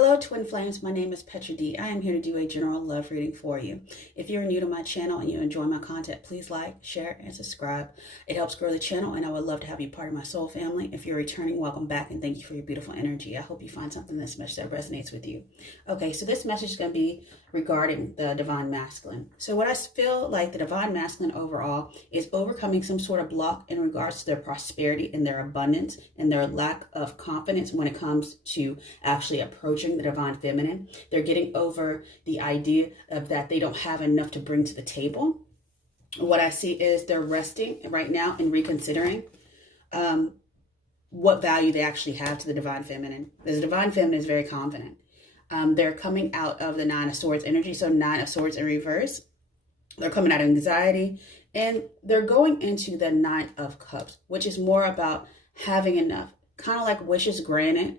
Hello, Twin Flames. My name is Petra D. I am here to do a general love reading for you. If you're new to my channel and you enjoy my content, please like, share, and subscribe. It helps grow the channel, and I would love to have you part of my soul family. If you're returning, welcome back, and thank you for your beautiful energy. I hope you find something in this message that resonates with you. Okay, so this message is going to be regarding the divine masculine. So what I feel like the divine masculine overall is overcoming some sort of block in regards to their prosperity and their abundance and their lack of confidence when it comes to actually approaching the divine feminine. They're getting over the idea of that they don't have enough to bring to the table. What I see is they're resting right now and reconsidering what value they actually have to the divine feminine. The divine feminine is very confident. They're coming out of the Nine of Swords energy, so Nine of Swords in reverse. They're coming out of anxiety, and they're going into the Nine of Cups, which is more about having enough, kind of like wishes granted,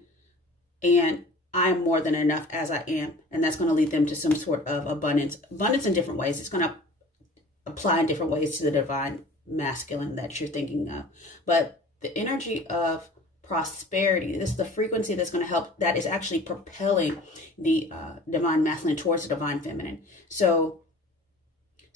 and I'm more than enough as I am, and that's going to lead them to some sort of abundance in different ways. It's going to apply in different ways to the divine masculine that you're thinking of, but the energy of prosperity, this is the frequency that's going to help, that is actually propelling the divine masculine towards the divine feminine. So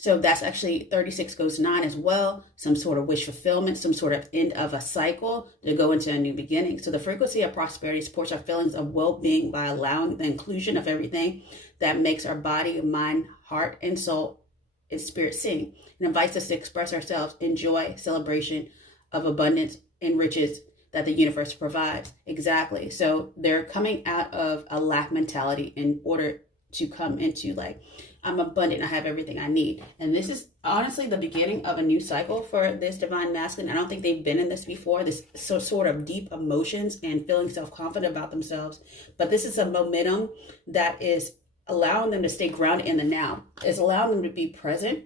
that's actually 36 goes 9 as well, some sort of wish fulfillment, some sort of end of a cycle to go into a new beginning. So the frequency of prosperity supports our feelings of well-being by allowing the inclusion of everything that makes our body, mind, heart, and soul and spirit sing. It invites us to express ourselves in joy, celebration of abundance and riches that the universe provides. Exactly. So they're coming out of a lack mentality in order to come into like, I'm abundant, I have everything I need. And this is honestly the beginning of a new cycle for this divine masculine. I don't think they've been in this before, this sort of deep emotions and feeling self-confident about themselves. But this is a momentum that is allowing them to stay grounded in the now. It's allowing them to be present.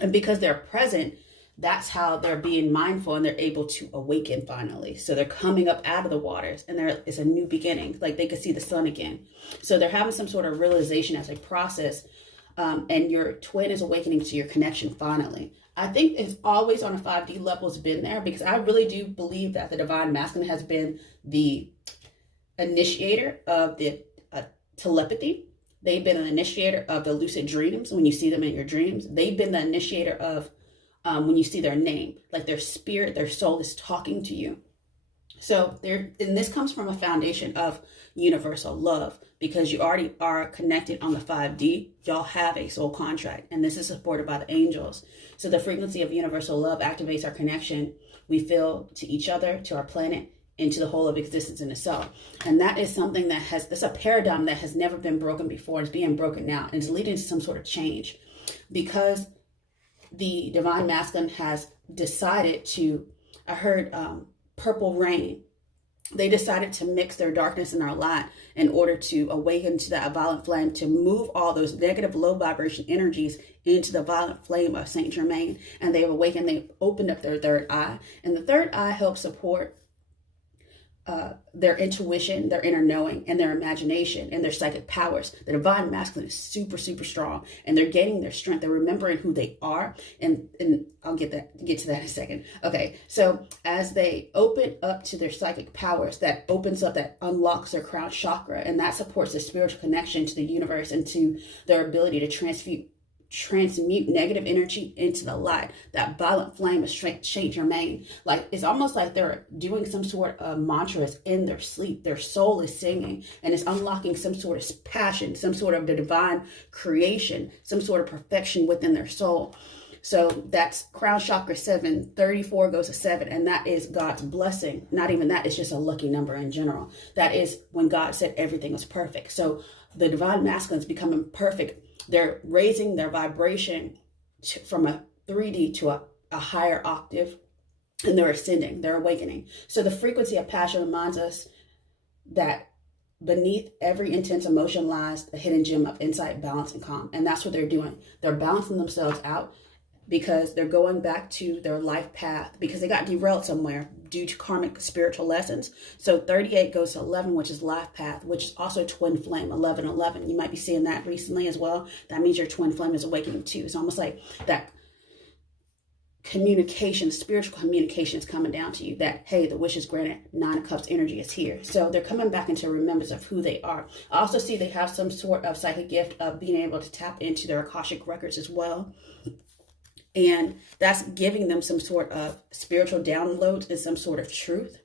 And because they're present, that's how they're being mindful and they're able to awaken finally. So they're coming up out of the waters and it's a new beginning. Like they could see the sun again. So they're having some sort of realization as a process. And your twin is awakening to your connection finally. I think it's always on a 5D level has been there, because I really do believe that the divine masculine has been the initiator of the telepathy. They've been an initiator of the lucid dreams when you see them in your dreams. They've been the initiator of when you see their name, like their spirit, their soul is talking to you. So and this comes from a foundation of universal love, because you already are connected on the 5D. Y'all have a soul contract, and this is supported by the angels. So the frequency of universal love activates our connection we feel to each other, to our planet, and to the whole of existence in itself. And that is something that's a paradigm that has never been broken before. It's being broken now, and it's leading to some sort of change, because the divine masculine has decided to, I heard purple rain. They decided to mix their darkness and their light in order to awaken to that violent flame, to move all those negative low vibration energies into the violent flame of Saint Germain. And they've awakened, they've opened up their third eye. And the third eye helps support their intuition, their inner knowing, and their imagination, and their psychic powers. The divine masculine is super, super strong, and they're gaining their strength. They're remembering who they are, and I'll get to that in a second. Okay, so as they open up to their psychic powers, that opens up, that unlocks their crown chakra, and that supports the spiritual connection to the universe and to their ability to transmute negative energy into the light. That violent flame of Saint Germain, like it's almost like they're doing some sort of mantras in their sleep. Their soul is singing, and it's unlocking some sort of passion, some sort of the divine creation, some sort of perfection within their soul. So that's crown chakra 7. 34 goes to 7, and that is God's blessing. Not even that, it's just a lucky number in general. That is when God said everything was perfect. So the divine masculine is becoming perfect. They're raising their vibration from a 3D to a higher octave, and they're ascending, they're awakening. So the frequency of passion reminds us that beneath every intense emotion lies a hidden gem of insight, balance, and calm. And that's what they're doing. They're balancing themselves out, because they're going back to their life path, because they got derailed somewhere due to karmic spiritual lessons. So 38 goes to 11, which is life path, which is also twin flame, 11. You might be seeing that recently as well. That means your twin flame is awakening too. It's almost like that communication, spiritual communication is coming down to you, that, hey, the wish is granted. 9 of Cups energy is here. So they're coming back into remembrance of who they are. I also see they have some sort of psychic gift of being able to tap into their Akashic records as well. And that's giving them some sort of spiritual downloads and some sort of truth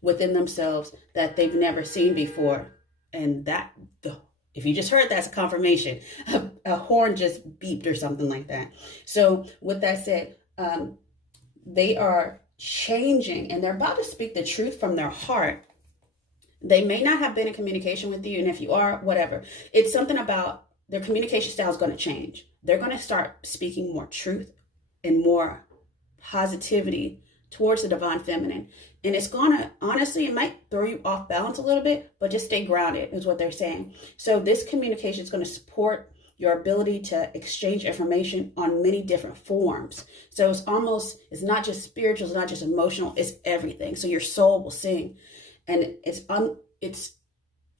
within themselves that they've never seen before. And that, if you just heard, that's a confirmation. A horn just beeped or something like that. So with that said, they are changing and they're about to speak the truth from their heart. They may not have been in communication with you. And if you are, whatever, it's something about their communication style is going to change. They're going to start speaking more truth and more positivity towards the divine feminine. And it's going to, honestly, it might throw you off balance a little bit, but just stay grounded is what they're saying. So this communication is going to support your ability to exchange information on many different forms. So it's not just spiritual, it's not just emotional, it's everything. So your soul will sing. And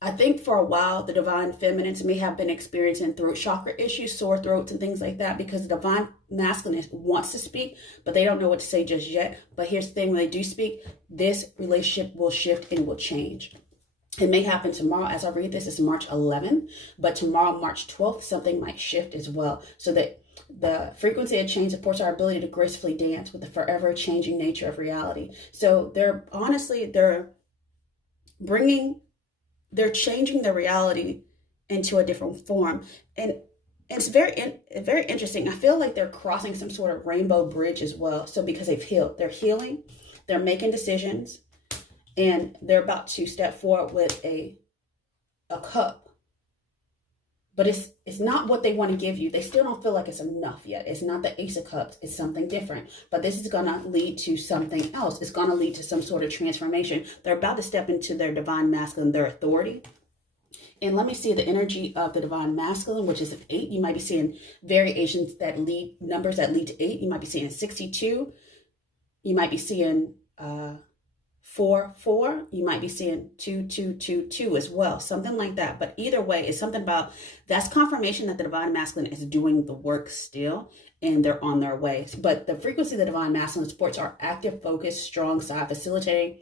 I think for a while, the divine feminines may have been experiencing throat chakra issues, sore throats and things like that, because the divine masculine wants to speak, but they don't know what to say just yet. But here's the thing, when they do speak, this relationship will shift and will change. It may happen tomorrow. As I read this, it's March 11th, but tomorrow, March 12th, something might shift as well. So that the frequency of change supports our ability to gracefully dance with the forever changing nature of reality. So they're changing the reality into a different form. And it's very interesting. I feel like they're crossing some sort of rainbow bridge as well. So because they've healed, they're healing, they're making decisions, and they're about to step forward with a cup. But it's not what they want to give you. They still don't feel like it's enough yet. It's not the Ace of Cups. It's something different. But this is going to lead to something else. It's going to lead to some sort of transformation. They're about to step into their divine masculine, their authority. And let me see the energy of the divine masculine, which is an 8. You might be seeing variations numbers that lead to 8. You might be seeing 62. You might be seeing 4, you might be seeing 2 as well, something like that. But either way, it's something about that's confirmation that the divine masculine is doing the work still, and they're on their way. But the frequency of the divine masculine supports our active, focused, strong side, facilitating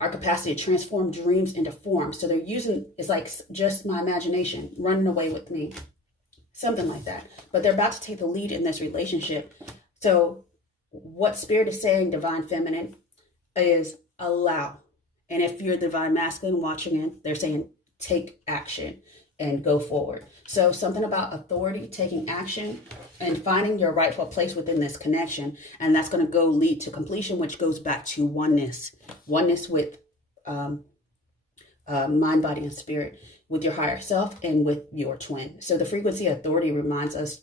our capacity to transform dreams into form. So they're using, it's like just my imagination running away with me, something like that. But they're about to take the lead in this relationship. So what Spirit is saying, divine feminine, is allow. And if you're divine masculine watching in, they're saying take action and go forward. So something about authority, taking action, and finding your rightful place within this connection. And that's going to go lead to completion, which goes back to oneness with mind, body, and spirit, with your higher self and with your twin. So the frequency of authority reminds us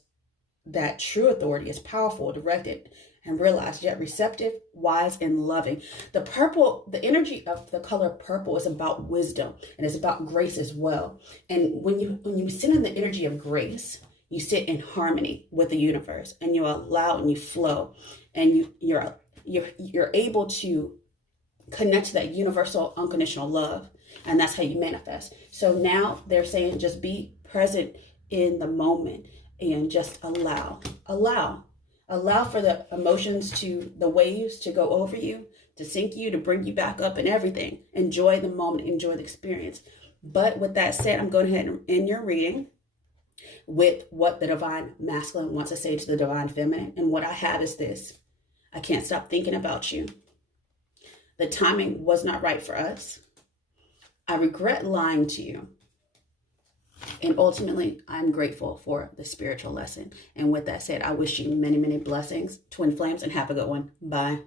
that true authority is powerful, directed, and realized, yet receptive, wise, and loving. The energy of the color purple is about wisdom, and it's about grace as well. And when you sit in the energy of grace, you sit in harmony with the universe, and you allow and you flow, and you're able to connect to that universal unconditional love, and that's how you manifest. So now they're saying just be present in the moment and just allow for the emotions, the waves to go over you, to sink you, to bring you back up, and everything. Enjoy the moment, enjoy the experience. But with that said, I'm going ahead and end your reading with what the divine masculine wants to say to the divine feminine. And what I have is this: I can't stop thinking about you. The timing was not right for us. I regret lying to you. And ultimately, I'm grateful for the spiritual lesson. And with that said, I wish you many, many blessings, twin flames, and have a good one. Bye.